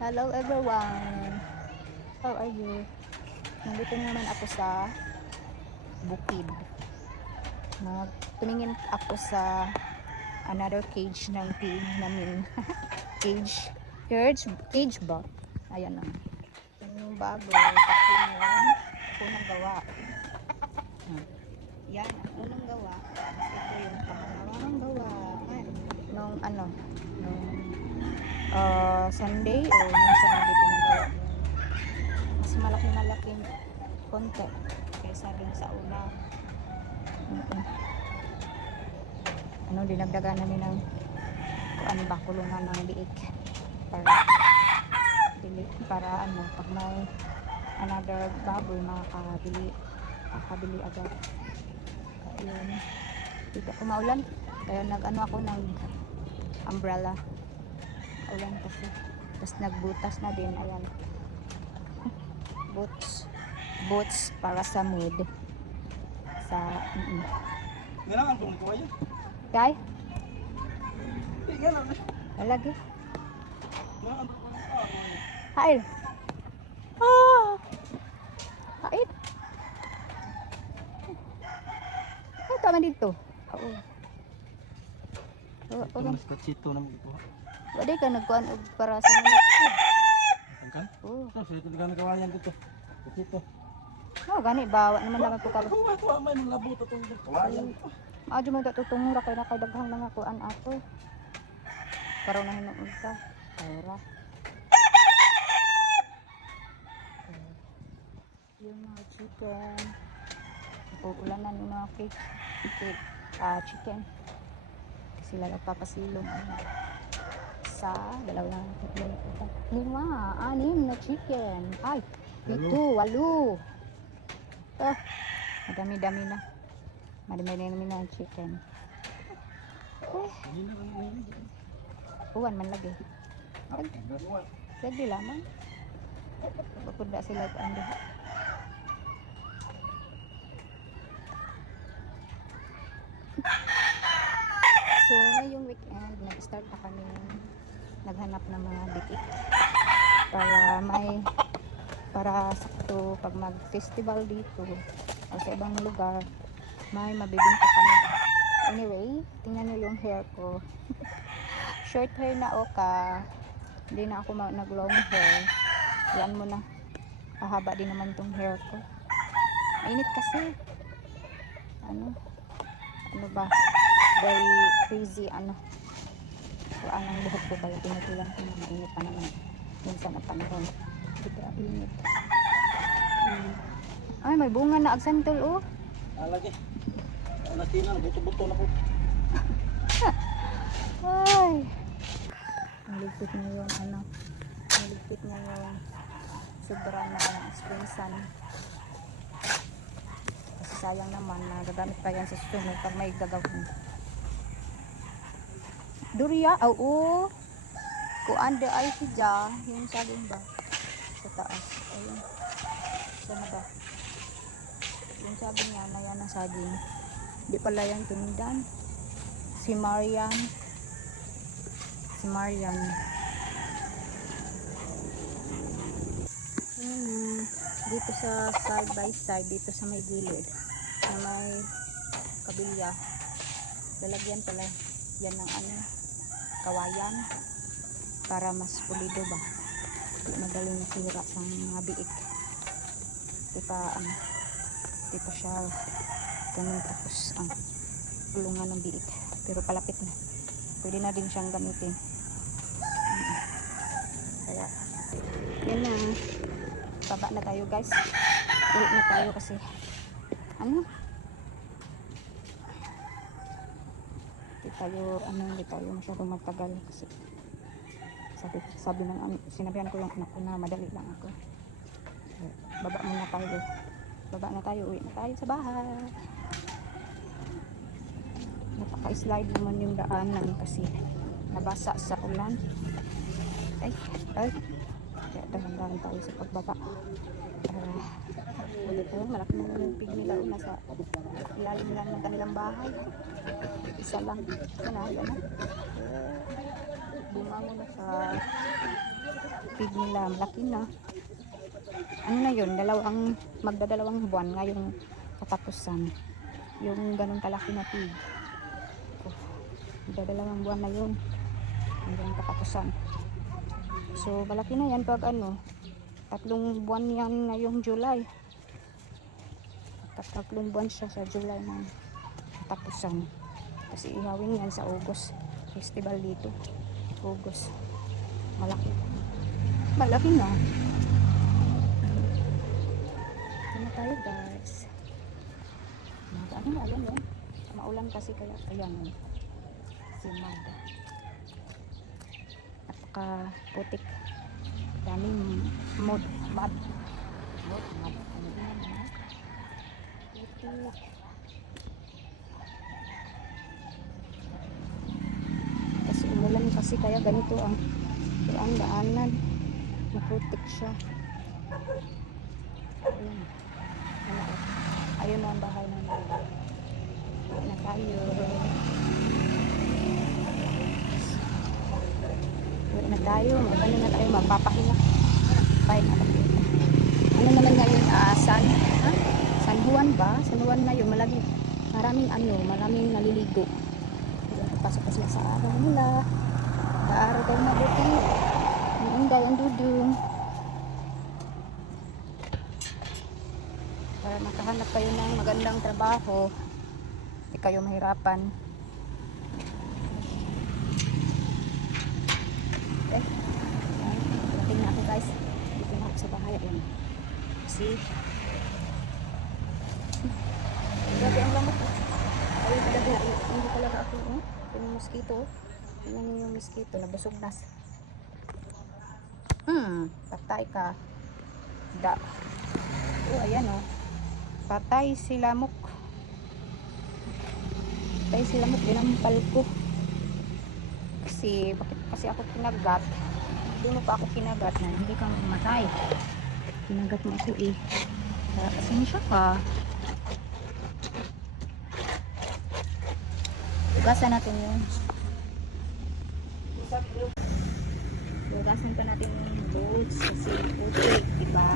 Hello everyone! How are you? Nandito naman ako sa bukid. Tumingin ako sa another cage ng pig namin. Cage ba? Ayan na. Yung bago, kasi yun, unang gawa. Yan, ang unang gawa. Ito yung pangalawang gawa. Nung Sunday o nung Sunday pinagawa mas malaking konti kaysa dun sa una. Dinagdagan na ng kulungan ng biik para pag may another baboy makakabili agad. Yun, dito umaulan kaya ako ng umbrella. Ulan kasi. Tapos nagbutas na din. Ayan. Boots para sa mood. Kailangan itong ito kayo. Kay? Hindi, yan lang. Lagi. Kailangan itong ito. Hail. Ah! Hail. Ano tama dito? Oo. Ito mas katsito naman ito. Wala ka nagkuhan para sa manok. Tangkan? Oo. Sila ito nagkawayan dito. Katsito. Gani ba? Naman naman po ka. Kuha may malabo ito itong kawayan. Adyo mo tutungura kay nakadaghang mga kuan ato. Karon na hinuon ka. Pera. Yung mga chicken. Uulanan yung mga chicken. Sila nagpapasilong. Isa, dalawang, 5, 6 na chicken. Ay, 7, 8. Madami-dami na. Madami na ang chicken. Uwan man lagi. Lagi lamang. Pagkuda sila ando. So, ngayong weekend, nag-start na kami naghanap ng mga biik para sakto pag mag-festival dito o sa ibang lugar may mabibinta kami. Anyway, tingnan nyo yung hair ko. Short hair na oka. Hindi na ako nag-long hair. Yan mo na. Hahaba din naman tong hair ko. Mainit kasi. Ano ba? Very crazy kuan ang buhok ko kaya tinitilan ko na mainit pa naman minsan na panahon. Dito init. Ay, may bunga na agsantol oh. Lagi. Natina na buto-buto na po. Ay. Naligpit na yung naligpit na yung sobra na spring sun. Kasi sayang naman na gagamit pa yan sa susunod pag may gagawin. Duriya, oo. Kuan de ay siya, yung saging ba? Sa taas. Ayun. Sana ba? Yung saging niya, na yan ang saging. Di pala yan tindan. Si Marian. Dito sa side by side, dito sa may gilid, na may kabilya. Lalagyan pala yan ng kawayan para mas pulido ba, madaling nasira sa mga biik. Di pa siya ganun tapos ang kulungan ng biik, pero palapit na, pwede na din siyang gamitin. Kaya yan na, baba na tayo guys, uwi na tayo kasi hindi tayo masyadong magtagal kasi sinabihan ko yung anak ko na madali lang ako. Baba na tayo, uwi na tayo sa bahay. Napaka-slide naman yung daanan kasi nabasa sa ulan. Ay kaya dahan-dahan tayo sa pagbaba. Malaki na yung pig nila nasa ilalim lang ng kanilang bahay. Isa lang. Yan na. Bumangon na sa pig nila. Malaki na. Ano na yun? Magdadalawang buwan ngayong katapusan. Yung ganun kalaki na pig. Oh, magdadalawang buwan na yun. Hanggang katapusan. So, malaki na yan pag 3 buwan yan ngayong July. 3 buwan siya sa July na katapusan. Kasi ihawin yan sa August. Festival dito. August. Malaki. Malaki na. Ito na tayo guys. Ano na, ayan yan. Maulan kasi kaya, ayan. Simag. Napaka putik. Daming mud. Ano yan, ha? Putik. Kasi umulan kasi kaya ganito ang daanan. Maputik siya. Ayun. Ayun ang bahay na nila. Uwi na tayo. Uwi na tayo. Ano na tayo? Magpapahinga. Bye na. Ano naman ngayon? San Juan ba? San Juan na yun. Maraming naliligo. Pasok pa sila sa araw nila. Paaral kayo mabuti. Ang inday, ang dudong. Para makahanap kayo ng magandang trabaho. Hindi kayo mahirapan. Okay. Dating na ako guys. Dito na ako sa bahay. Ayan. See? Grabe ang lamok. Ayun talaga. Hindi talaga ako. Yung mosquito. Tingnan niyo yung mosquito. Nabusog nas. Patay ka. Ayan o. Patay si lamok. Dinampal ko. Bakit kasi ako kinagat? Hindi mo pa ako kinagat na hindi ka mamatay. Kinagat mo ako eh. Kaya pasensya ka. Hugasan natin yung hugasan pa natin yung boots kasi putik, diba?